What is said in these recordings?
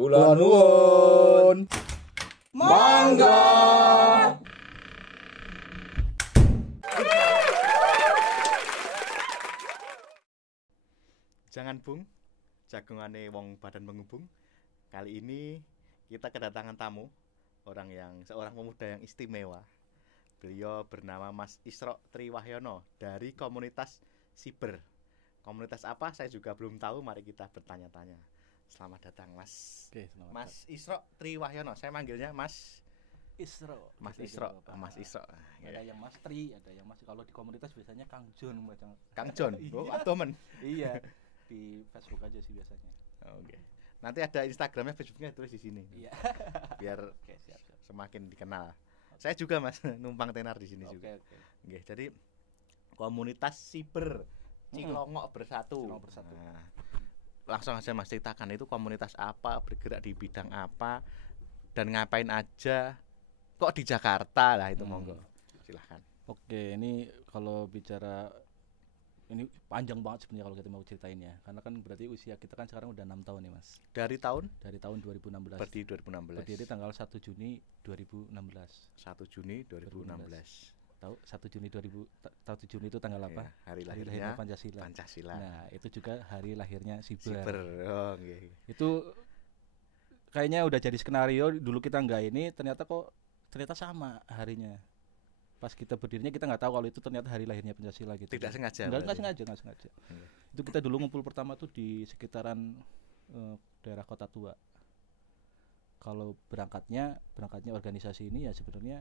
Kula nuwun. Mangga. Jangan bung, jagongane wong badan penghubung. Kali ini kita kedatangan tamu, seorang pemuda yang istimewa. Beliau bernama Mas Isro Triwahyono dari komunitas Siber. Komunitas apa saya juga belum tahu, mari kita bertanya-tanya. Selamat datang Mas. Oke, selamat Mas Isro Triwahyono, saya manggilnya Mas Isro. Mas Gitu Isro, aja, Bapak. Mas Isro. Ada yang Mas Tri, ada yang Mas, kalau di komunitas biasanya Kang John macam. Kang John. Oh, Iya. temen. Iya, di Facebook aja sih biasanya. Oke. Nanti ada Instagramnya, Facebooknya tulis di sini. Iya. Biar Oke, siap. semakin dikenal. Saya juga Mas numpang tenar di sini juga. Oke. Oke, jadi komunitas Siber Cilongok Bersatu. Cilongok Bersatu. Nah, langsung aja Mas ceritakan itu komunitas apa, bergerak di bidang apa, dan ngapain aja. Kok di Jakarta lah itu monggo. Silahkan. Oke, ini kalau bicara ini panjang banget sebenarnya kalau kita mau ceritain ya. Karena kan berarti usia kita kan sekarang udah 6 tahun nih, Mas. Dari tahun? Dari tahun 2016. Berdiri 2016. Berdiri tanggal 1 Juni 2016. 1 Juni 2016. Tahu 1 Juni 1 Juni itu tanggal apa? Iya, hari Hari lahirnya Pancasila. Pancasila. Nah, itu juga hari lahirnya Siber. Siber. Oh, okay. Itu kayaknya udah jadi skenario. Dulu kita nggak ini, ternyata sama harinya. Pas kita berdirinya kita nggak tahu kalau itu ternyata hari lahirnya Pancasila gitu. Tidak sengaja. Nggak sengaja. Itu kita dulu ngumpul pertama tuh di sekitaran daerah Kota Tua. Kalau berangkatnya organisasi ini ya sebenarnya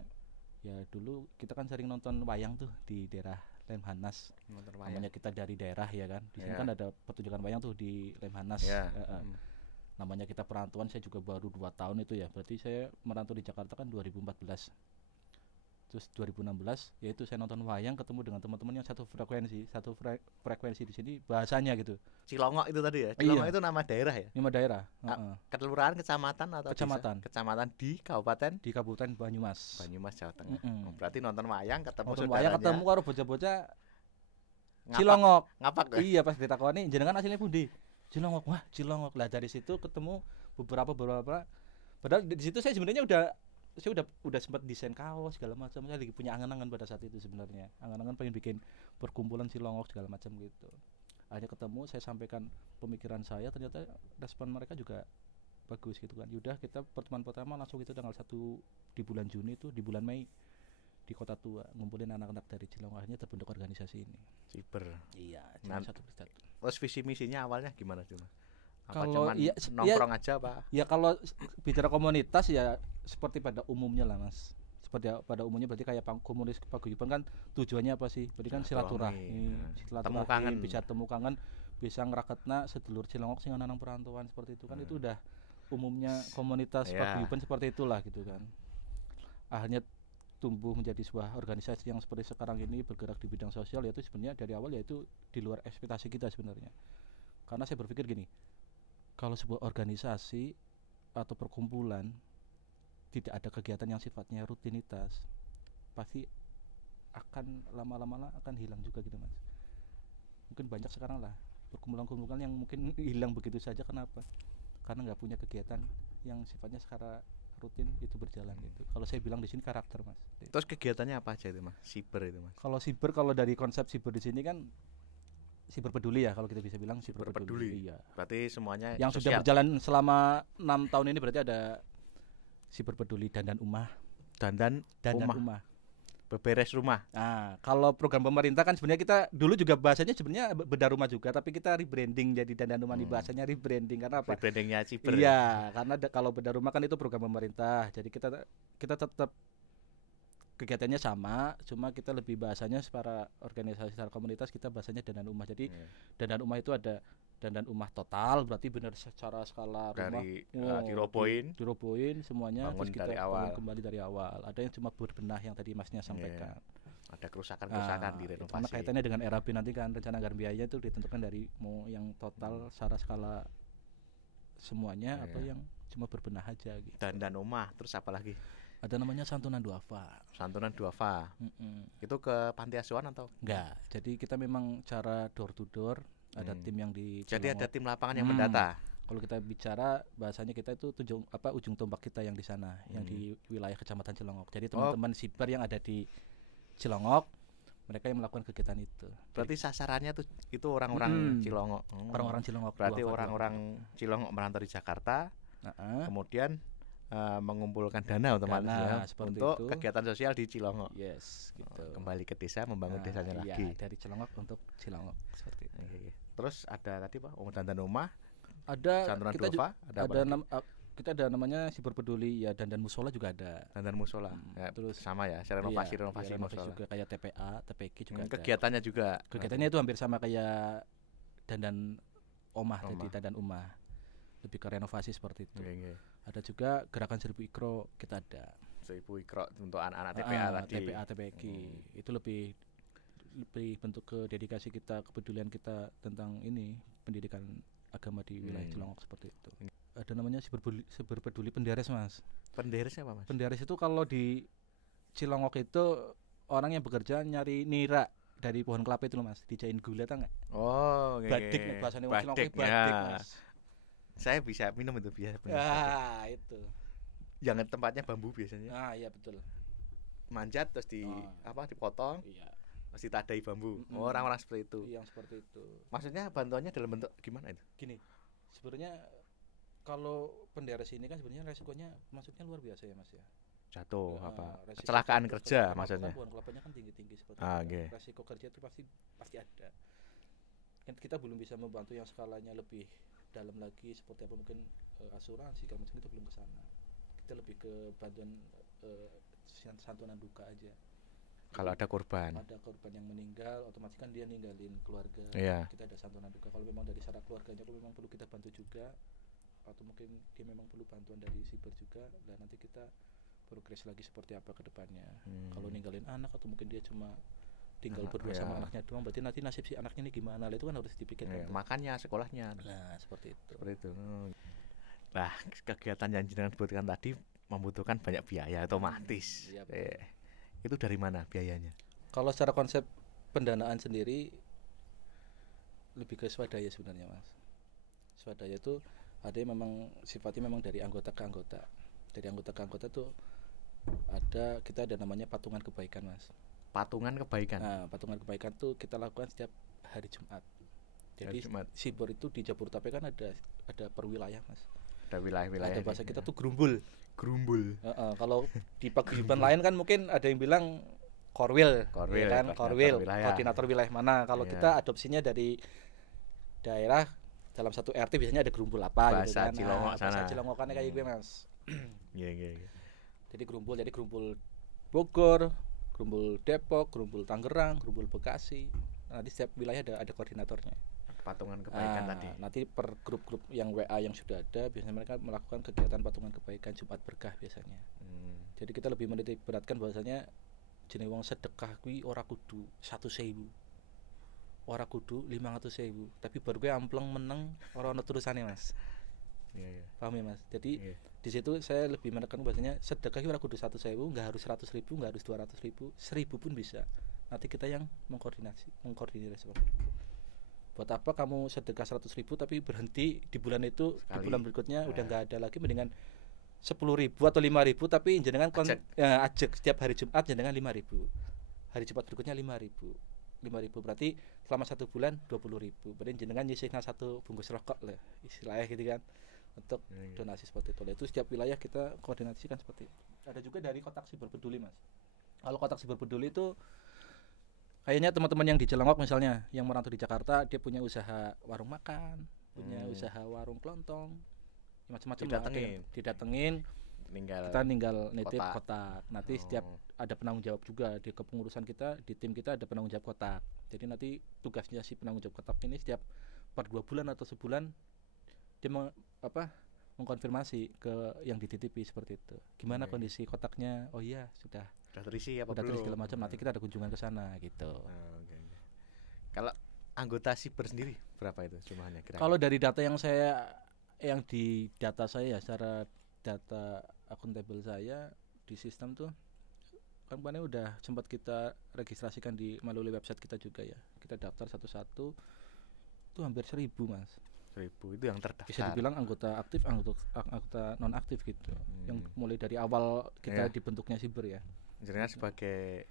ya dulu kita kan sering nonton wayang tuh di daerah Lemhanas. Namanya kita dari daerah ya kan. Di sini kan ada pertunjukan wayang tuh di Lemhanas. Namanya kita perantauan, saya juga baru 2 tahun itu ya. Berarti saya merantau di Jakarta kan 2014. Terus 2016 yaitu saya nonton wayang, ketemu dengan teman-teman yang satu frekuensi di sini bahasanya gitu. Cilongok itu tadi ya. Cilongok itu nama daerah ya? Nama daerah. Kelurahan, kecamatan atau kecamatan? Desa? Kecamatan di kabupaten? Di Kabupaten Banyumas. Banyumas, Jawa Tengah. Oh, berarti nonton wayang ketemu saudaranya. Wayang ketemu karo bocah-bocah Cilongok. Ngapak ya? Iya, pas ditakoni jenengan aslinya pundi? Cilongok. Wah, Cilongok. Lah dari situ ketemu beberapa padahal di situ saya sebenarnya udah sempat desain kaos segala macam. Saya lagi punya angan-angan pada saat itu sebenarnya. Angan-angan pengen bikin perkumpulan Cilongok segala macam gitu. Akhirnya ketemu, saya sampaikan pemikiran saya, ternyata respon mereka juga bagus gitu kan. Yaudah, kita pertemuan pertama langsung itu tanggal 1 di bulan Juni itu, di bulan Mei di Kota Tua, ngumpulin anak-anak dari Cilongok. Akhirnya terbentuk organisasi ini. Siber. Iya, satu persatu. Terus visi misinya awalnya gimana sih, Mas? Kalau nongkrong aja Pak? Ya kalau bicara komunitas ya seperti pada umumnya lah Mas. Seperti pada umumnya berarti kayak komunis paguyuban kan tujuannya apa sih? Berarti kan silaturahmi, temu kangen, bisa temu kangen, bisa ngraketna sedulur Cilongok sing ana nang perantauan seperti itu kan. Itu udah umumnya komunitas paguyuban seperti itulah gitu kan. Akhirnya tumbuh menjadi sebuah organisasi yang seperti sekarang ini bergerak di bidang sosial, yaitu sebenarnya dari awal yaitu di luar ekspektasi kita sebenarnya. Karena saya berpikir gini, kalau sebuah organisasi atau perkumpulan tidak ada kegiatan yang sifatnya rutinitas, pasti akan lama-lama akan hilang juga gitu Mas. Mungkin banyak sekarang lah perkumpulan-kumpulan yang mungkin hilang begitu saja. Kenapa? Karena nggak punya kegiatan yang sifatnya secara rutin itu berjalan gitu. Kalau saya bilang di sini karakter Mas. Terus kegiatannya apa aja itu Mas? Siber itu Mas. Kalau dari konsep Siber di sini kan Siber peduli ya, kalau kita bisa bilang Siber peduli. Iya. Berarti semuanya yang sosial. Sudah berjalan selama 6 tahun ini. Berarti ada Siber peduli dandan umah. Dandan umah. Beberes rumah. Nah, kalau program pemerintah kan sebenarnya kita dulu juga bahasanya sebenarnya bedah rumah juga, tapi kita rebranding jadi dandan rumah. Nih bahasanya rebranding karena apa? Rebrandingnya Siber. Iya, karena kalau bedah rumah kan itu program pemerintah. Jadi kita tetap kegiatannya sama, cuma kita lebih bahasanya secara organisasi, secara komunitas kita bahasanya dandan rumah. Jadi dandan rumah itu ada dandan rumah total, berarti benar secara skala dari rumah dirobohin semuanya, bangun terus kita dari awal. kembali dari awal. Ada yang cuma berbenah yang tadi Masnya sampaikan. Ada kerusakan direnovasi. Karena kaitannya dengan RAB nanti kan, rencana anggaran biaya itu ditentukan dari mau yang total secara skala semuanya atau yang cuma berbenah aja gitu. Dandan rumah, terus apa lagi? Ada namanya santunan duafa. Santunan duafa. Itu ke panti asuhan atau? Enggak. Jadi kita memang cara door to door, ada tim yang di Jadi Cilongok. ada tim lapangan yang mendata. Kalau kita bicara bahasanya kita itu ujung tombak kita yang di sana, yang di wilayah Kecamatan Cilongok. Jadi teman-teman siber yang ada di Cilongok, mereka yang melakukan kegiatan itu. Berarti sasarannya tuh itu orang-orang Cilongok. Orang-orang Cilongok. Berarti orang-orang Cilongok merantau di Jakarta. Kemudian mengumpulkan dana otomatis ya untuk itu. Kegiatan sosial di Cilongok. Yes, gitu. Kembali ke desa, membangun desanya lagi. Iya, dari Cilongok untuk Cilongok seperti itu. Terus ada tadi Pak, dandan rumah. Ada kita ada namanya Siber Peduli ya, dandan musola juga ada. Dandan musola. Ya, terus sama ya, renovasi musola. Juga kayak TPA, TPK juga ada. Kegiatannya juga. Kegiatannya itu hampir sama kayak dandan omah. Jadi dandan omah. Lebih ke renovasi seperti itu. Ada juga gerakan 1000 Ikro kita ada. 1000 Ikro untuk anak-anak TPA tadi. TPA, TPK. Itu lebih bentuk ke dedikasi kita, kepedulian kita tentang ini pendidikan agama di wilayah Cilongok seperti itu. Ada namanya Siber Peduli Penderes, Mas. Penderesnya apa, Mas? Penderes itu kalau di Cilongok itu orang yang bekerja nyari nira dari pohon kelapa itu loh, Mas. Dijain gula tau enggak? Oh, badik bahasanya wong Cilongok badik, Mas. Saya bisa minum itu biasa. Itu. Yang tempatnya bambu biasanya. Iya betul. Manjat terus dipotong. Iya. Terus ditadai bambu. Orang-orang seperti itu. Yang seperti itu. Maksudnya bantuannya dalam bentuk gimana itu? Gini. Sebenarnya kalau penderes ini kan sebenarnya resikonya maksudnya luar biasa ya, Mas ya. Jatuh kecelakaan kerja maksudnya. Pohon kelapanya kan tinggi-tinggi seperti itu. Resiko kerja itu pasti ada. Kan kita belum bisa membantu yang skalanya lebih dalam lagi seperti apa, mungkin asuransi kalau macam itu belum ke sana. Kita lebih ke bantuan santunan duka aja. Kalau ada korban yang meninggal, otomatis kan dia ninggalin keluarga. Kita ada santunan duka. Kalau memang dari syarat keluarganya, kalau memang perlu kita bantu juga, atau mungkin dia memang perlu bantuan dari siber juga, dan nanti kita progres lagi seperti apa ke depannya. Kalau ninggalin anak atau mungkin dia cuma tinggal berdua sama anaknya doang, berarti nanti nasib si anaknya ini gimana? Itu kan harus dipikirkan. Makannya, sekolahnya. Nah, seperti itu. Nah, kegiatan yang jenengan sebutkan tadi membutuhkan banyak biaya otomatis. Itu dari mana biayanya? Kalau secara konsep pendanaan sendiri lebih ke swadaya sebenarnya, Mas. Swadaya itu ada yang memang sifatnya memang dari anggota ke anggota. Dari anggota ke anggota tuh kita ada namanya patungan kebaikan, Mas. Patungan kebaikan. Nah, patungan kebaikan tuh kita lakukan setiap hari Jumat. Jadi Siber itu di Jabodetabek kan ada per wilayah, Mas. Ada wilayah-wilayah. Ada bahasa kita tuh gerumbul. Kalau di paguyuban lain kan mungkin ada yang bilang korwil ya kan, korwil koordinator wilayah mana. Kalau kita adopsinya dari daerah dalam satu RT biasanya ada gerumbul apa gitu kan. Bahasa Cilongokannya kayak gue, Mas. Iya. Jadi gerumbul Bogor, gerumbul Depok, gerumbul Tangerang, gerumbul Bekasi. Nanti setiap wilayah ada koordinatornya. Patungan kebaikan tadi. Nanti per grup-grup yang WA yang sudah ada, biasanya mereka melakukan kegiatan patungan kebaikan Jumat berkah biasanya. Jadi kita lebih menitik beratkan bahwasanya jeneng wong sedekah kuwi ora kudu 1.000. Ora kudu 500.000, tapi baru gue ampleng meneng ora ono terusane, Mas. Iya. Paham ya, Mas? Jadi di situ saya lebih menekan bahwasanya sedekah ora kudu 1.000, enggak harus 100.000, enggak harus 200.000, 1.000 pun bisa. Nanti kita yang mengkoordinir seperti itu. Buat apa kamu sedekah 100.000 tapi berhenti di bulan itu, di bulan berikutnya udah nggak ada lagi, mendingan 10.000 atau 5.000 tapi jenengan ajak setiap hari Jumat jenengan 5.000. Hari Jumat berikutnya 5.000 berarti selama 1 bulan 20.000. Berarti jenengan nyisihna 1 bungkus rokok lah istilahnya gitu kan, untuk donasi seperti itu. Itu setiap wilayah kita koordinasikan seperti itu. Ada juga dari kotak Siber Peduli, Mas. Kalau kotak Siber Peduli itu kayaknya teman-teman yang di Cilongok misalnya, yang merantau di Jakarta, dia punya usaha warung makan, punya usaha warung kelontong, macam-macam didatengin, kita tinggal nitip kotak. Nanti setiap ada penanggung jawab juga di kepengurusan kita, di tim kita ada penanggung jawab kotak. Jadi nanti tugasnya si penanggung jawab kotak ini setiap per 2 bulan atau sebulan dia mengkonfirmasi ke yang dititipi seperti itu. Gimana kondisi kotaknya? Oh iya, sudah terisi apa udah belum? Terisi segala macam. Nanti kita ada kunjungan ke sana gitu. Kalau anggota Siber sendiri berapa itu jumlahnya kira-kira? Kalau dari data yang di data saya ya, secara data akuntabel saya di sistem tuh kemarin udah sempat kita registrasikan melalui website kita juga ya. Kita daftar satu-satu itu hampir 1.000, Mas. 1000 itu yang terdaftar. Bisa dibilang anggota aktif, anggota non aktif gitu. Yang mulai dari awal kita dibentuknya siber ya. Jenengan sebagai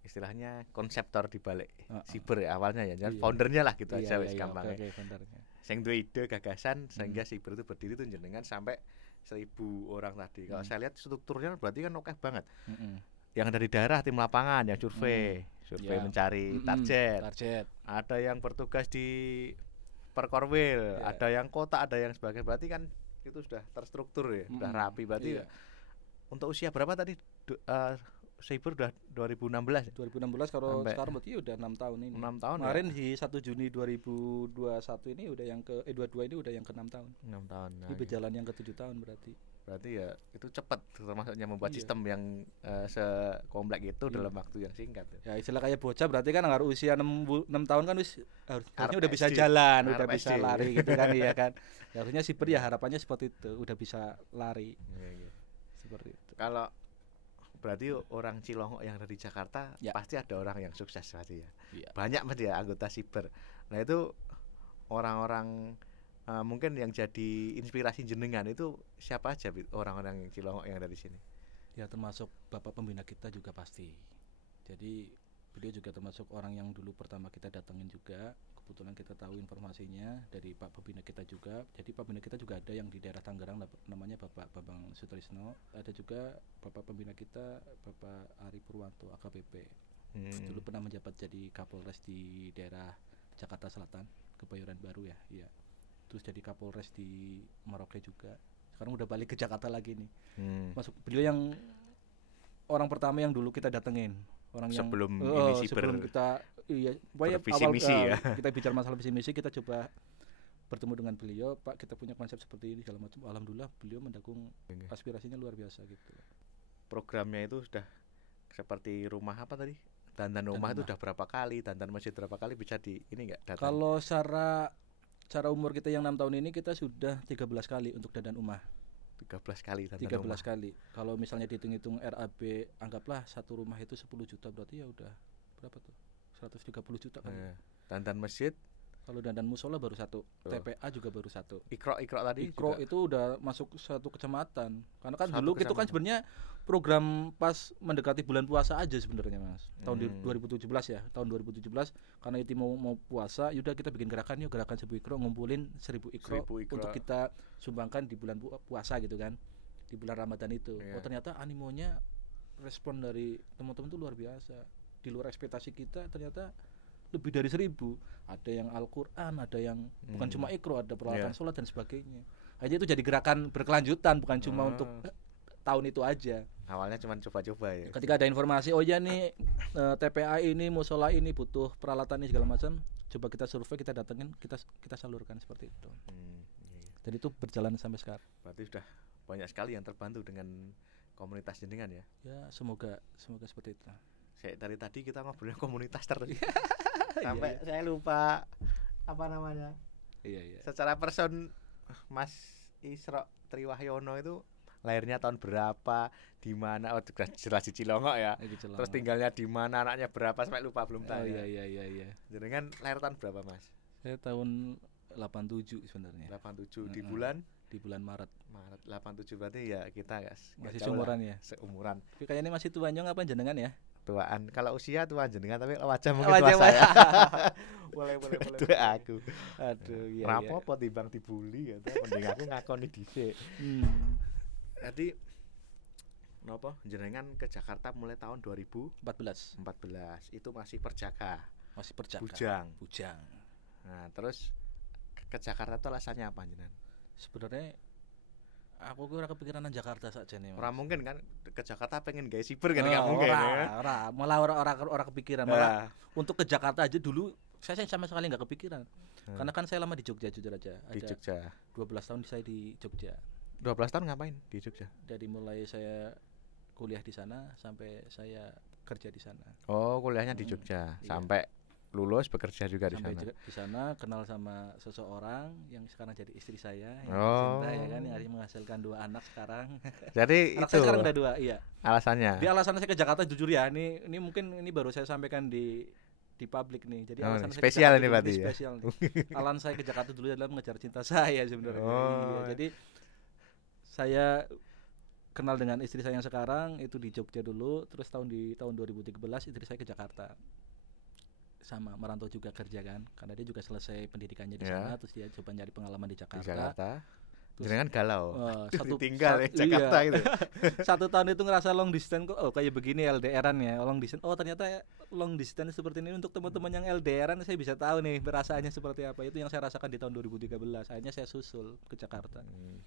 istilahnya konseptor di balik siber ya awalnya ya. Jadi foundernya lah gitu aja wis gampang. Oke, foundernya. Sing duwe ide gagasan sehingga siber itu berdiri tuh jenengan sampai 1000 orang tadi. Kalau saya lihat strukturnya berarti kan oke banget. Yang dari daerah tim lapangan yang survei mencari target. Ada yang bertugas di Perkorwil, ada yang kota, ada yang sebagainya. Berarti kan itu sudah terstruktur ya, sudah rapi. Berarti untuk usia berapa tadi? Cyber udah 2016 ya? 2016 kalau sekarang berarti udah 6 tahun ini. 6 tahun. Kemarin di 1 Juni 2021 ini udah yang ke 22 ini udah yang ke 6 tahun. 6 tahun. Ini berjalan yang ke 7 tahun berarti. Berarti ya itu cepat termasuknya membuat sistem yang sekompleks itu dalam waktu yang singkat. Ya istilah kayak bocah berarti kan harus usia 6 tahun kan harusnya udah bisa jalan, udah bisa lari gitu kan iya kan. Ya, harusnya siber ya harapannya seperti itu, udah bisa lari. Seperti itu. Kalau berarti orang Cilongok yang dari Jakarta pasti ada orang yang sukses berarti ya. Banyak berarti ya anggota siber. Nah itu orang-orang mungkin yang jadi inspirasi jenengan itu siapa aja orang-orang yang Cilongok yang dari sini? Ya termasuk Bapak pembina kita juga pasti. Jadi beliau juga termasuk orang yang dulu pertama kita datengin juga. Kebetulan kita tahu informasinya dari Pak pembina kita juga. Jadi Pak pembina kita juga ada yang di daerah Tangerang namanya Bapak Bambang Sutrisno. Ada juga Bapak pembina kita Bapak Ari Purwanto AKBP. Dulu pernah menjabat jadi Kapolres di daerah Jakarta Selatan, Kebayoran Baru ya. Iya. Terus jadi Kapolres di Merauke juga. Sekarang udah balik ke Jakarta lagi nih. Masuk beliau yang orang pertama yang dulu kita datengin. Orang sebelum yang ini siber sebelum kita visi misi ya. Kita bicara masalah visi misi, kita coba bertemu dengan beliau, Pak kita punya konsep seperti ini segala macam. Alhamdulillah beliau mendukung aspirasinya luar biasa gitu. Programnya itu sudah seperti rumah apa tadi? Dandan rumah itu udah berapa kali, dandan masjid berapa kali bisa di ini enggak data? Kalau secara umur kita yang 6 tahun ini kita sudah 13 kali untuk dandan rumah. 13 kali dandan 13 rumah. kali. Kalau misalnya dihitung-hitung RAB anggaplah satu rumah itu 10 juta berarti ya udah berapa tuh? 130 juta kan. Dandan masjid. Kalau dandan musola baru satu, TPA juga baru satu. Ikro tadi. Ikro itu udah masuk satu kecamatan. Karena kan dulu itu kan sebenarnya program pas mendekati bulan puasa aja sebenarnya Mas. Tahun 2017 ya, tahun 2017 karena itu mau puasa, yaudah kita bikin gerakan yuk, gerakan 1000 ikro, ngumpulin 1000 ikro untuk kita sumbangkan di bulan puasa gitu kan. Di bulan Ramadan itu. Oh ternyata animonya respon dari teman-teman itu luar biasa. Di luar ekspektasi kita ternyata lebih dari 1000. Ada yang Al-Quran, ada yang bukan cuma ikro, ada peralatan sholat dan sebagainya. Hanya itu jadi gerakan berkelanjutan, bukan cuma untuk tahun itu aja. Awalnya cuma coba-coba ya. Ketika ada informasi, oh ya nih TPA ini, musola ini butuh peralatan ini segala macam, coba kita survei, kita datengin, kita salurkan seperti itu. Dan itu berjalan sampai sekarang. Berarti sudah banyak sekali yang terbantu dengan komunitas jenengan ya. Ya semoga seperti itu. Dari tadi kita ngobrolin komunitas terus. Sampai saya lupa apa namanya. Iya. Secara person Mas Isro Triwahyono itu lahirnya tahun berapa, di mana? Oh, jelas di Cilongok ya. Terus tinggalnya di mana, anaknya berapa sampai lupa belum tanya. Iya. Jenengan lahir tahun berapa, Mas? Saya tahun 87 sebenarnya. 87 di bulan? Di bulan Maret 87 berarti ya kita ya masih seumuran ya. Seumuran. Tapi kayaknya masih tuanya apa jenengan ya? Tuaan. Kalau usia tuaan jenengan tapi wajah mungkin tua saya. boleh. Tua aku. Aduh, iya. Rapopo timbang dibully gitu. Mending aku ngakoni dhisik. Jadi napa jenengan ke Jakarta mulai tahun 2014. Itu masih perjaka. Bujang. Nah, terus ke Jakarta itu alasannya apa jenengan? Sebenarnya aku ora kepikiran nang Jakarta saja nih. Ora mungkin kan ke Jakarta pengen gawe siber kan enggak mungkin ya. Malah ora kepikiran. Malah untuk ke Jakarta aja dulu saya sama sekali enggak kepikiran. Karena kan saya lama di Jogja jujur aja. Di Jogja. 12 tahun saya di Jogja. 12 tahun ngapain di Jogja? Dari mulai saya kuliah di sana sampai saya kerja di sana. Oh, kuliahnya di Jogja sampai lulus bekerja juga di sana. Di sana kenal sama seseorang yang sekarang jadi istri saya, yang cinta ya kan, yang hari menghasilkan 2 anak sekarang. Jadi anak itu. saya sekarang udah 2, iya. Alasannya. Di alasan saya ke Jakarta jujur ya, ini mungkin ini baru saya sampaikan di di publik nih. Jadi Oh, alasan saya ke spesial Jakarta ini dulu berarti ya? spesial nih. Alasan saya ke Jakarta dulu adalah mengejar cinta saya sebenarnya. Oh. Iya, jadi saya kenal dengan istri saya yang sekarang itu di Jogja dulu, terus tahun 2013 istri saya ke Jakarta. Sama merantau juga kerja kan, karena dia juga selesai pendidikannya di Ya. sana, terus dia coba nyari pengalaman di Di Jakarta. Jakarta. Terus, Jangan galau. Tinggal ya iya. Jakarta gitu. 1 tahun itu ngerasa long distance kok, oh kayak begini LDRan ya, long distance. Oh ternyata long distance seperti ini untuk teman-teman yang LDRan saya bisa tahu nih perasaannya seperti apa. Itu yang saya rasakan di tahun 2013. Akhirnya saya susul ke Jakarta.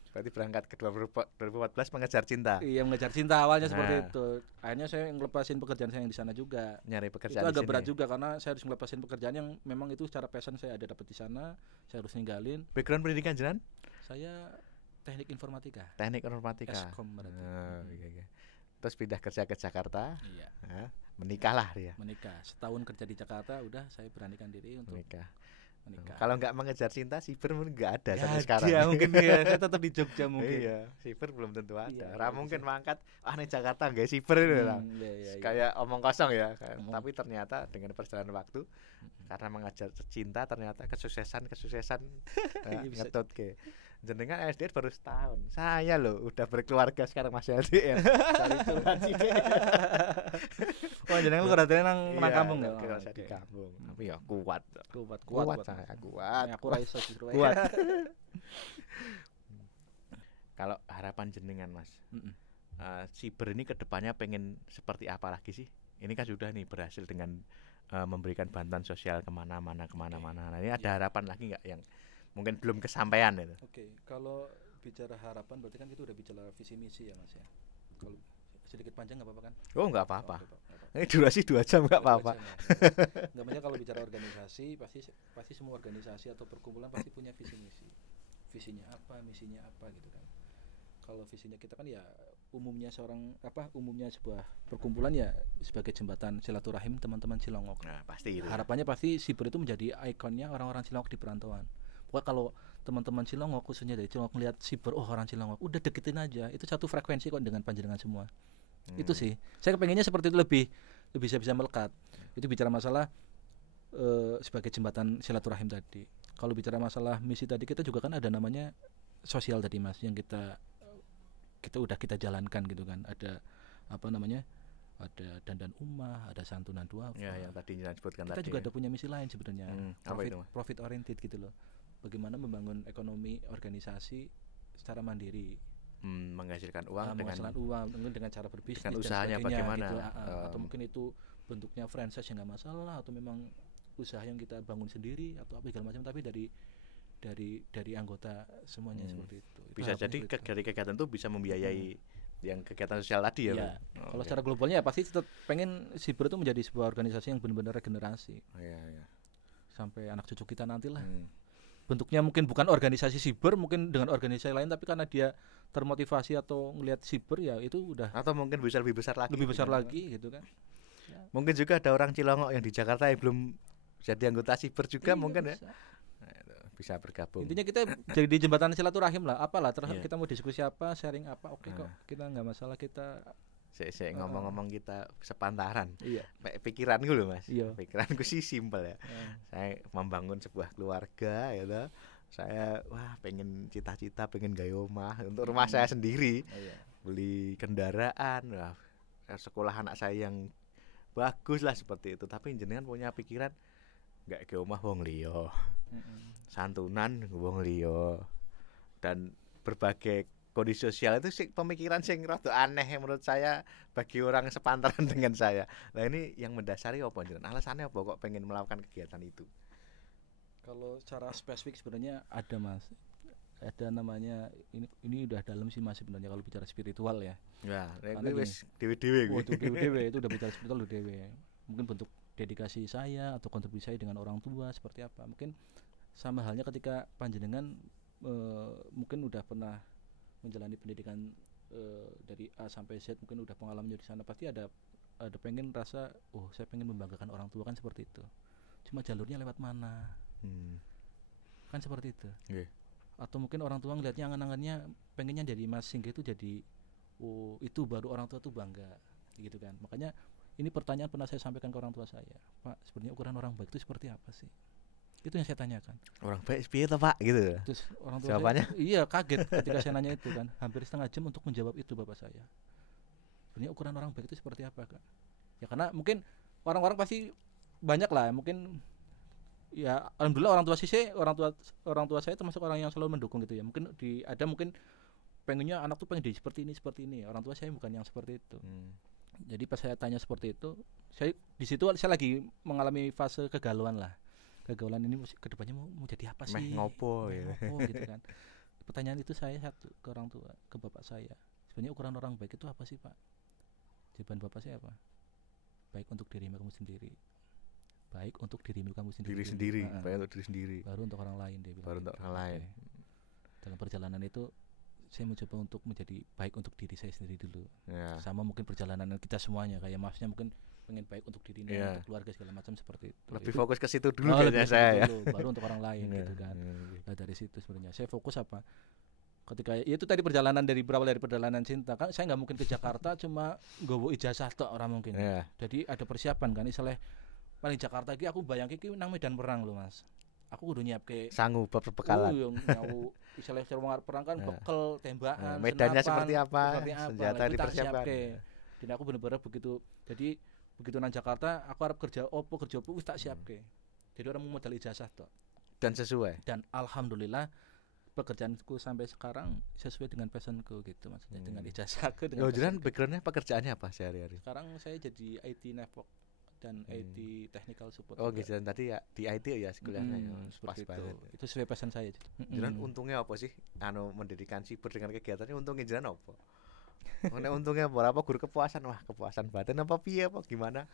Berarti berangkat ke 2014 mengejar cinta. Iya, mengejar cinta awalnya seperti Nah. itu. Akhirnya saya ngelepasin pekerjaan saya yang di sana juga. Nyari Itu pekerjaan agak di berat sini. juga karena saya harus ngelepasin pekerjaan yang memang itu secara passion saya ada dapat di sana. Saya harus ninggalin. Background pendidikan jenengan? Saya teknik informatika. Teknik informatika. Eskom berarti. Iya. Terus pindah kerja ke Jakarta. Iya, Nah, menikahlah dia. menikah. Setahun kerja di Jakarta udah saya beranikan diri untuk Menikah. menikah. Kalau nggak mengejar cinta, siber mungkin nggak ada Nggak sampai ada, sekarang. mungkin ya, saya tetap di Jogja mungkin. Iya, siber belum tentu ada. Iya, Ra iya, mungkin bisa. mangkat, nih Jakarta nggak siber itu lah. Iya. Kayak omong kosong ya. Omong. Tapi ternyata dengan perjalanan waktu, karena mengejar cinta ternyata kesuksesan Iya, bisa. ngetut ke. Jenengan LDR baru setahun. Saya loh udah berkeluarga sekarang masih LDR. Cari curhat sih. Oh, jenengan lu rada nang Iya, kampung ya. kalau Oh, saya di oke. kampung. Tapi ya kuat. Kuat Saya kuat. Aku ra iso justru. Kuat. Kalau harapan jenengan Mas, Mm-mm. siber ini kedepannya pengen seperti apa lagi sih? Ini kan sudah nih berhasil dengan memberikan bantuan sosial kemana-mana. Nah ini ada harapan lagi nggak yang mungkin belum kesampaian itu? Oke, kalau bicara harapan berarti kan kita udah bicara visi misi ya Mas ya. Kalau sedikit panjang nggak apa-apa kan? Oh nggak apa-apa. Nggak apa-apa. Ini durasi 2 jam nggak apa-apa. Nggak banyak kalau bicara organisasi pasti semua organisasi atau perkumpulan pasti punya visi misi. Visinya apa, misinya apa gitu kan. Kalau visinya kita kan ya umumnya sebuah perkumpulan ya sebagai jembatan silaturahim teman-teman Cilongok. Nah pasti itu. Harapannya pasti siber itu menjadi ikonnya orang-orang Cilongok di perantauan. Pokoknya kalau teman-teman Cilongok khususnya dari Cilongok melihat siber, oh orang Cilongok, udah deketin aja. Itu satu frekuensi kok dengan panjenengan semua. Itu sih. Saya kepengennya seperti itu lebih bisa melekat. Itu bicara masalah sebagai jembatan silaturahim tadi. Kalau bicara masalah misi tadi kita juga kan ada namanya sosial tadi Mas yang kita udah kita jalankan gitu kan. Ada apa namanya? Ada dandan umah, ada santunan duafa. Ya yang tadi jangan sebutkan Kita tadi. juga ada punya misi lain sebenarnya. Apa itu, Mas? Profit oriented gitu loh. Bagaimana membangun ekonomi organisasi secara mandiri, Menghasilkan uang menghasilkan uang dengan cara berbisnis dengan dan usahanya sebagainya bagaimana. gitu. Atau mungkin itu bentuknya franchise yang nggak masalah, atau memang usaha yang kita bangun sendiri atau apa segala macam, tapi dari anggota semuanya seperti itu. Bisa jadi dari kegiatan itu bisa membiayai yang kegiatan sosial tadi ya. Ya, Bang? kalau secara globalnya ya pasti tetap pengen siber itu menjadi sebuah organisasi yang benar-benar regenerasi Iya. sampai anak cucu kita nantilah. Hmm. Bentuknya mungkin bukan organisasi siber, mungkin dengan organisasi lain, tapi karena dia termotivasi atau ngelihat siber ya itu udah Atau mungkin bisa lebih besar lagi. lebih besar gitu. lagi gitu kan. Mungkin juga ada orang Cilongok yang di Jakarta yang belum jadi anggota siber juga Iya, mungkin ya. bisa. Nah, itu bisa bergabung. Intinya kita jadi di jembatan silaturahim lah, apalah terus Iya. kita mau diskusi apa, sharing apa, oke kok. Nah. Kita nggak masalah kita. Saya ngomong-ngomong kita sepantaran. Iya. Pikiranku loh Mas. Iya. Pikiranku sih simpel ya. Saya membangun sebuah keluarga ya toh. Saya pengen cita-cita pengen gawe omah untuk rumah saya sendiri. Iya. Beli kendaraan, sekolah anak saya yang bagus lah seperti itu. Tapi jenengan punya pikiran nggak ke omah wong liya, santunan wong liya, dan berbagai kondisi sosial itu sih pemikiran sing rada aneh menurut saya bagi orang sepantaran dengan saya. Nah ini yang mendasari apa jenengan? Alasannya apa kok pengen melakukan kegiatan itu? Kalau secara spesifik sebenarnya ada Mas, ada namanya ini udah dalam sih Mas sebenarnya kalau bicara spiritual ya. Ya, Karena ini wis dewe-dewe Oh, kuwi. itu dewe itu udah bicara spiritual udah dewe. Mungkin bentuk dedikasi saya atau kontribusi saya dengan orang tua seperti apa. Mungkin sama halnya ketika panjenengan mungkin udah pernah menjalani pendidikan dari A sampai Z, mungkin udah pengalamannya di sana, pasti ada pengen rasa saya pengen membanggakan orang tua kan seperti itu. Cuma jalurnya lewat mana? Kan seperti itu. Nggih. Atau mungkin orang tua ngelihatnya angan-angannya pengennya jadi Mas Singgih itu jadi itu baru orang tua tuh bangga gitu kan. Makanya Ini pertanyaan pernah saya sampaikan ke orang tua saya, Pak, sebenarnya ukuran orang baik itu seperti apa sih? Itu yang saya tanyakan. Orang baik piye to, Pak, gitu. Terus orang tua Jawabannya? saya, iya kaget ketika saya nanya itu kan, hampir setengah jam untuk menjawab itu bapak saya. Sebenarnya ukuran orang baik itu seperti apa, Kak? Ya karena mungkin orang-orang pasti banyak lah, mungkin ya alhamdulillah orang tua saya termasuk orang yang selalu mendukung gitu ya. Mungkin ada mungkin pengennya anak tuh pengen jadi seperti ini. Orang tua saya bukan yang seperti itu. Jadi pas saya tanya seperti itu, saya di situ saya lagi mengalami fase kegalauan lah. Kegalauan ini kedepannya mau jadi apa sih? Ngopo gitu kan. Pertanyaan itu saya satu ke orang tua, ke bapak saya. Sebenarnya ukuran orang baik itu apa sih, Pak? Jawaban bapak saya apa? Baik untuk dirimu kamu sendiri. Baik untuk dirimu kamu sendiri. Diri sendiri, baik untuk diri sendiri. Baru untuk orang lain dia bilang. Baru untuk orang lain. Dalam perjalanan itu saya mencoba untuk menjadi baik untuk diri saya sendiri dulu. Ya. Sama mungkin perjalanan kita semuanya, kayak maksudnya mungkin pengen baik untuk diri untuk keluarga segala macam seperti itu. Lebih fokus ke situ dulu kayaknya saya dulu, baru untuk orang lain gitu kan. Nah dari situ sebenarnya saya fokus apa? Ketika itu tadi berawal dari perjalanan cinta kan, saya nggak mungkin ke Jakarta cuma nggowo ijazah tok orang mungkin. Jadi ada persiapan kan, misalnya paling Jakarta iki aku bayangke iki nang medan perang lho Mas. Aku kudu nyiapke sanggup perbekalan. Yo nyawu misalnya serwang perang kan bekel tembakan, medannya senapan, seperti apa, senjata dipersiapkan. Dan aku bener-bener begitu. Jadi begitu nang Jakarta aku harap kerja opo wis tak siapke. Jadi orang mau modal ijazah tok. Dan sesuai. Dan alhamdulillah pekerjaanku sampai sekarang sesuai dengan passionku gitu maksudnya, dengan ijazahku, dengan jalan backgroundnya pekerjaannya apa sehari-hari? Sekarang saya jadi IT network dan IT technical support. Oh gitu, tadi ya di IT ya sekolahnya pas banget. Itu sesuai passion saya. Jalan untungnya apa sih mendirikan siber dengan kegiatannya, untungnya jalan apa? Untungnya berapa guru kepuasan, wah kepuasan batin apa piye apa gimana?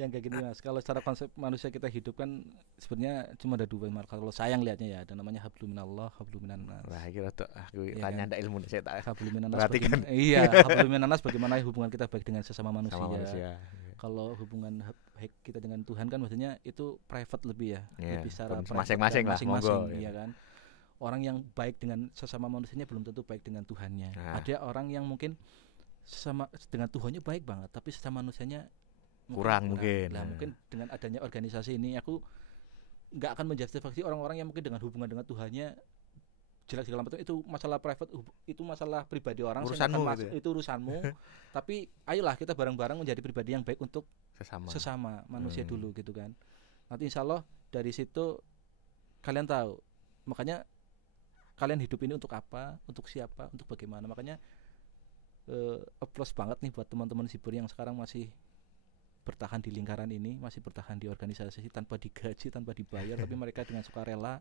Yang kayak gini Mas, kalau secara konsep manusia kita hidup kan sebenarnya cuma ada dua marka. Kalau saya ngelihatnya ya, ada namanya hablum minallah, hablum minannas. Nah, kira tuh aku tanya ndak ilmu saya tak. Hablum minannas. Perhatikan. Iya, hablum minannas bagaimana hubungan kita baik dengan sesama manusia. Kalau hubungan kita dengan Tuhan kan maksudnya itu private lebih ya, lebih secara masing-masing lah, monggo. Iya kan. Orang yang baik dengan sesama manusianya belum tentu baik dengan Tuhannya. Ada orang yang mungkin sesama dengan Tuhannya baik banget, tapi sesama manusianya kurang mungkin. Nah, mungkin dengan adanya organisasi ini aku nggak akan menjustifikasi orang-orang yang mungkin dengan hubungan dengan Tuhannya jelek segala macam, itu masalah private, itu masalah pribadi orang. Urusanmu gitu ya? Itu urusanmu. Tapi ayolah kita bareng-bareng menjadi pribadi yang baik untuk sesama manusia dulu gitu kan. Nanti insya Allah dari situ kalian tahu. Makanya kalian hidup ini untuk apa, untuk siapa, untuk bagaimana. Makanya applause banget nih buat teman-teman siber yang sekarang masih bertahan di lingkaran ini, masih bertahan di organisasi tanpa digaji, tanpa dibayar, tapi mereka dengan sukarela.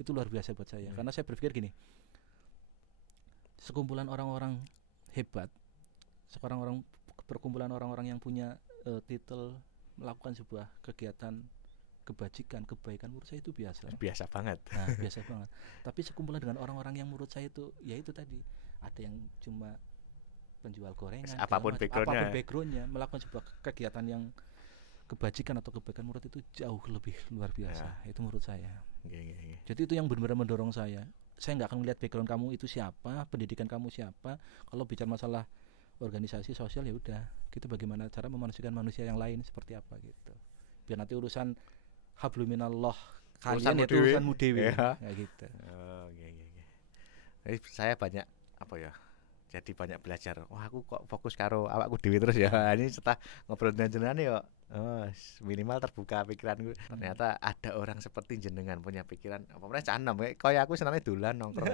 Itu luar biasa buat saya. Karena saya berpikir gini, sekumpulan orang-orang hebat, perkumpulan orang-orang yang punya titel melakukan sebuah kegiatan kebajikan, kebaikan, menurut saya itu biasa banget. Nah, biasa banget. Tapi sekumpulan dengan orang-orang yang menurut saya itu, ya itu tadi, ada yang cuma penjual gorengan, apapun backgroundnya, melakukan sebuah kegiatan yang kebajikan atau kebaikan, menurut itu jauh lebih luar biasa. Itu menurut saya. Jadi itu yang benar-benar mendorong saya. Saya nggak akan melihat background kamu itu siapa, pendidikan kamu siapa. Kalau bicara masalah organisasi sosial, ya udah, kita bagaimana cara memanusiakan manusia yang lain seperti apa gitu. Biar nanti urusan habluminallah kalian itu urusanmu dewe kayak gitu. Jadi saya banyak jadi banyak belajar. Wah, aku kok fokus karo awakku dewe terus ya. Ini setelah ngobrol dengan jenengan ya minimal terbuka pikiranku. Ternyata ada orang seperti jenengan punya pikiran apa meneh canem kayak aku senangnya dolan nongkrong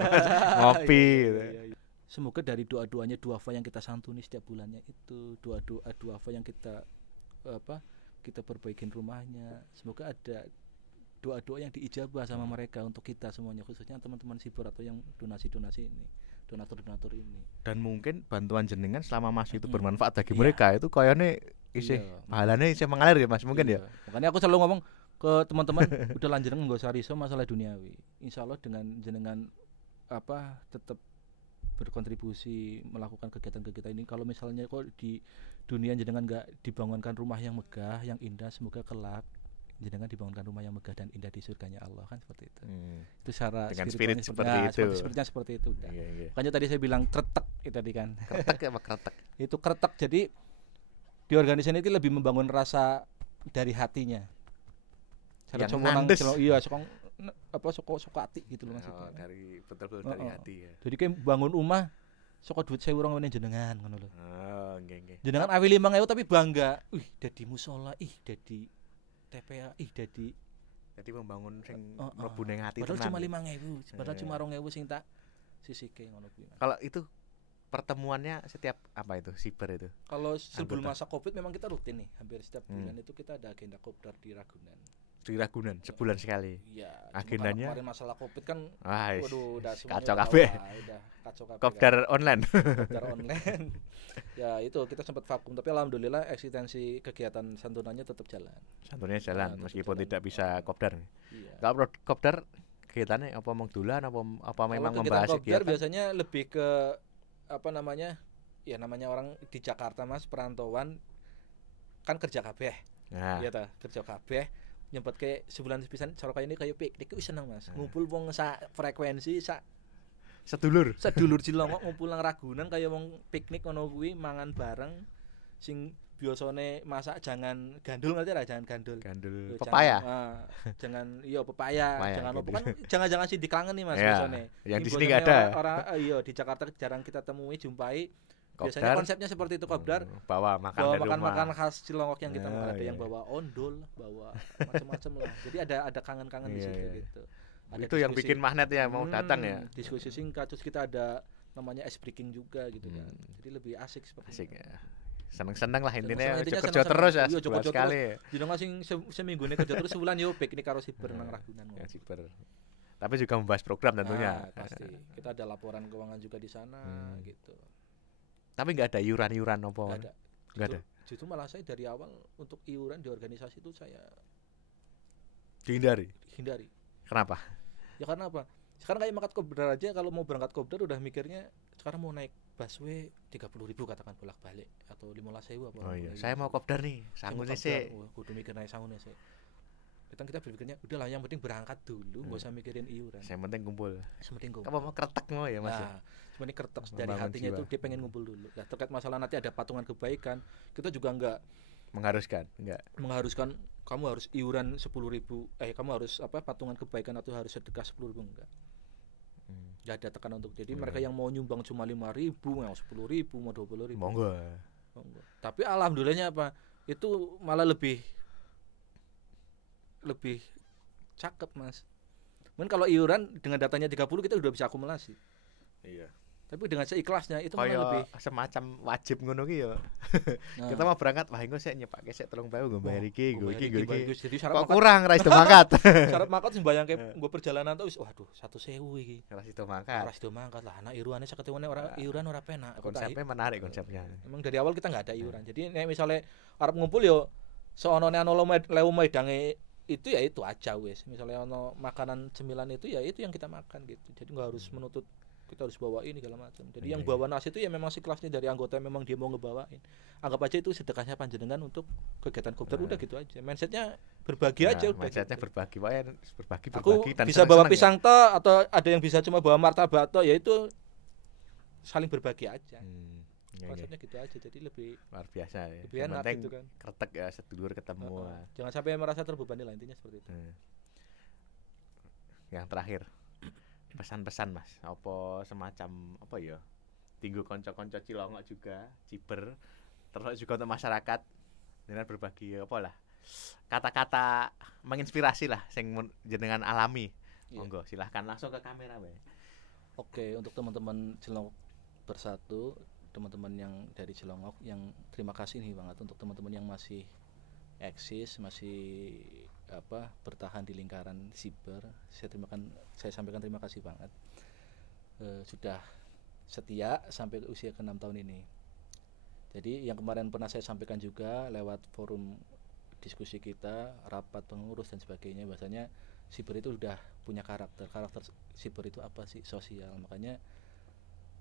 ngopi gitu. Semoga dari doa-doanya duafa yang kita santuni setiap bulannya itu, doa-doa duafa yang kita kita perbaikin rumahnya, semoga ada doa-doa yang diijabah sama mereka untuk kita semuanya, khususnya teman-teman siber atau yang donasi-donasi ini, donatur-donatur ini. Dan mungkin bantuan jenengan selama masih itu bermanfaat bagi mereka, itu kayaknya isih pahalanya isih mengalir ya Mas, mungkin ya. Makanya aku selalu ngomong ke teman-teman, udah lanjut enggak usah risau masalah duniawi. Insyaallah dengan jenengan tetap berkontribusi melakukan kegiatan-kegiatan ini, kalau misalnya kok di dunia jenengan nggak dibangunkan rumah yang megah, yang indah, semoga kelak jenengan dibangunkan rumah yang megah dan indah di surganya Allah, kan seperti itu. Itu secara dengan spirit seperti itu. Spiritnya seperti itu udah. Makanya tadi saya bilang kretek itu tadi kan. Kretek apa kretek? Itu kretek. Jadi di organisasi ini lebih membangun rasa dari hatinya. Yang nang nandes. iya sokong apa soko ati gitu loh maksudnya. Dari betul-betul dari hati ya. Jadi kayak bangun omah saka duit 1.000 orang meneh jenengan ngono lho. Oh, nggih. Jenengan awi 5.000 tapi bangga. Dadi musala, dadi TPA, dadi Jadi membangun sing mlebu ning ati padahal tenan. cuma 5.000, padahal cuma 2.000 sing tak sisike ngono kuwi. Kalau itu pertemuannya setiap apa itu siber itu? Kalau sebelum Anggota. masa Covid memang kita rutin nih, hampir setiap bulan itu kita ada agenda kopdar di Ragunan. Di Ragunan sebulan sekali. Iya. Agendanya? Kemarin masalah Covid kan, Wah, waduh, udah semuanya kacau udah kabeh. tahu lah, udah kacau kabeh. Kopdar online. Kopdar online. Ya itu kita sempat vakum, tapi alhamdulillah eksistensi kegiatan santunannya tetap jalan. Santunnya jalan Nah, meskipun tetap tidak jalan. bisa kopdar. Iya. Kalau kopdar kegiatannya apa mong dolan apa memang Kalau membahas kegiatan kopdar kegiatan? biasanya lebih ke apa namanya? Ya namanya orang di Jakarta Mas, perantauan kan kerja kabeh. Nah, Iya ta, kerja kabeh. Nyempet ke sebulan sepisan cara kaya ini kayak piknik wis seneng Mas. Ngumpul wong sak frekuensi sak sedulur. sedulur Cilongok ngumpul nang Ragunan kaya wong piknik ngono kuwi mangan bareng sing biasane masak jangan gandul ngerti ra jangan gandul. Gandul Yo, pepaya. Jangan iya pepaya, Pepaya, jangan gitu. apa kan jangan-jangan sih dikangen nih Mas Iya, biasane. yang di Ini sini biasanya nggak ada. Orang iya di Jakarta jarang kita temui jumpai. Biasanya Kopdar. konsepnya seperti itu kopdar. Bawa makan Bawa dari makan-makan rumah. khas Cilongok yang kita Ah, makan, ada iya. yang bawa ondol, bawa macam-macam lah. Jadi ada kangen-kangen di Iya, situ iya. gitu. Ada Itu yang diskusi. bikin magnet ya mau datang ya. Diskusi singkat terus kita ada namanya ice breaking juga gitu kan. Jadi lebih asik seperti Asik itu. ya. Seneng-seneng lah intinya Seneng-seneng, intinya kerja seneng-seneng. terus ya Iya, sebulan kerja sekali. Jadi ngasih seminggu ini kerja terus sebulan yo piknik karo siber nang Ragunan. Ya siber. Tapi juga membahas program tentunya. Nah, pasti. Kita ada laporan keuangan juga di sana gitu. Tapi nggak ada iuran-iuran apa? Nggak ada. Nggak ada. Justru malah saya dari awal untuk iuran di organisasi itu saya Dihindari. hindari. Kenapa? Ya karena apa? Sekarang kayak makat kopdar aja kalau mau berangkat kopdar udah mikirnya sekarang mau naik busway 30.000 katakan bolak-balik atau 15.000 apa. Oh iya, saya mau kopdar nih. Sanggupnya sih. Kudu mikir naik sanggupnya sih. Kita berpikirnya udahlah yang penting berangkat dulu, nggak usah mikirin iuran. Yang penting kumpul. Sementing kumpul. Kamu mau kretek mau ya Mas? Nah, sebenarnya kertas dari Membangun hatinya jiwa. itu dia pengen ngumpul dulu. Nah, terkait masalah nanti ada patungan kebaikan, kita juga nggak Mengharuskan, enggak. mengharuskan kamu harus iuran 10.000, kamu harus apa patungan kebaikan atau harus sedekah 10.000 enggak. Nggak ada tekanan untuk. Jadi mereka yang mau nyumbang cuma 5.000, mau 10.000, mau 20.000. Monggo. Tapi alhamdulillahnya apa? Itu malah lebih cakep Mas. Mungkin kalau iuran dengan datanya 30 kita udah bisa akumulasi. Iya. Tapi dengan seikhlasnya itu malah Kayak lebih. semacam wajib ngono ki ya. Nah, Kita mau berangkat wah engko sik nyepake sik 3.000 nggo bayar iki, nggo iki, nggo iki. Jadi syarat Kok makan, kurang ra iso mangkat. syarat makan sing bayangke nggo perjalanan tuh wis waduh 1.000 iki. Ra iso mangkat. Ora sido mangkat lah, anak iurane saketene ora iuran ora penak. Konsepnya menarik konsepnya. Emang dari awal kita nggak ada iuran. Jadi nek misalnya arep ngumpul yo seonone ana lewu medange itu ya itu aja wis. Misalnya ono makanan cemilan itu ya itu yang kita makan gitu. Jadi nggak harus menuntut kita harus bawa ini segala macam. Jadi yang bawa nasi itu ya memang si kelasnya dari anggota memang dia mau ngebawain. Anggap aja itu sedekahnya panjenengan untuk kegiatan kopdar udah gitu aja. Mindsetnya berbagi aja udah. Mindsetnya gitu. berbagi wae berbagi Aku dan bisa bawa seneng-seneng pisang toh atau ada yang bisa cuma bawa martabak toh ya itu saling berbagi aja. Iya, iya. Konsepnya gitu aja. Jadi lebih Luar biasa ya. lebih Yang enak penting gitu kan. kretek ya sedulur ketemu. Jangan sampai merasa terbebani lah intinya seperti itu. Yang terakhir pesan-pesan Mas, apa semacam apa ya? Tinggu konco-konco Cilongok juga, Ciber, terus juga untuk masyarakat dengan berbagi apa lah. Kata-kata menginspirasi lah sing jenengan alami. Iya. Monggo silahkan langsung ke kamera wae. Oke, untuk teman-teman Cilongok Bersatu, teman-teman yang dari Cilongok yang terima kasih nih banget untuk teman-teman yang masih eksis, masih bertahan di lingkaran siber. Saya sampaikan terima kasih banget. Sudah setia sampai usia ke-6 tahun ini. Jadi yang kemarin pernah saya sampaikan juga lewat forum diskusi kita, rapat pengurus dan sebagainya, bahasanya siber itu sudah punya karakter siber itu apa sih? Sosial. Makanya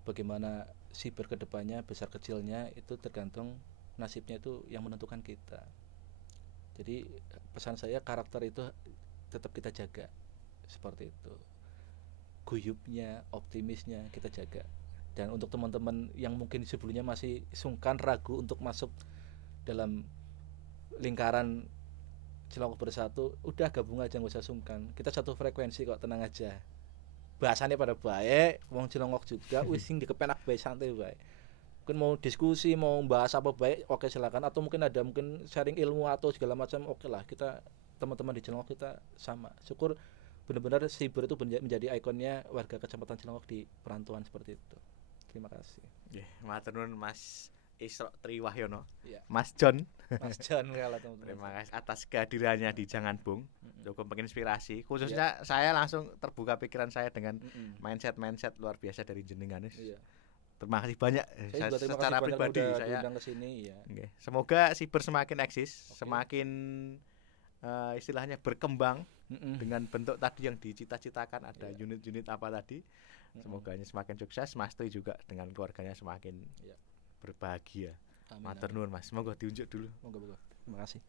bagaimana siber kedepannya besar kecilnya itu tergantung nasibnya itu yang menentukan kita. Jadi pesan saya karakter itu tetap kita jaga seperti itu. Guyupnya, optimisnya kita jaga. Dan untuk teman-teman yang mungkin sebelumnya masih sungkan ragu untuk masuk dalam lingkaran Cilongok Bersatu, udah gabung aja nggak usah sungkan. Kita satu frekuensi kok, tenang aja. Bahasannya pada baik, wong Cilongok juga, wis sing dikepenak bae santai bae. Mungkin mau diskusi, mau bahas apa baik, oke silakan. Atau mungkin ada mungkin sharing ilmu atau segala macam, oke lah. Kita teman-teman di Cilongok kita sama. Syukur benar-benar Siber itu menjadi ikonnya warga Kecamatan Cilongok di perantauan seperti itu. Terima kasih. Nggih, matur nuwun Mas Isro Triwahyono. Iya. Mas John. Mas John kalau teman-teman. Terima kasih atas kehadirannya di Jangan Bung. Cukup menginspirasi. Khususnya saya langsung terbuka pikiran saya dengan mindset luar biasa dari jenengan. Iya. Terima kasih banyak. Saya juga terima Secara kasih pribadi udah saya diundang ke sini ya. Okay. Semoga Siber semakin eksis, semakin istilahnya berkembang dengan bentuk tadi yang dicita-citakan, ada unit-unit apa tadi. Semoganya semakin sukses, Mas Tri juga dengan keluarganya semakin berbahagia. Matur nuwun Mas, semoga diunjuk dulu. Terima kasih.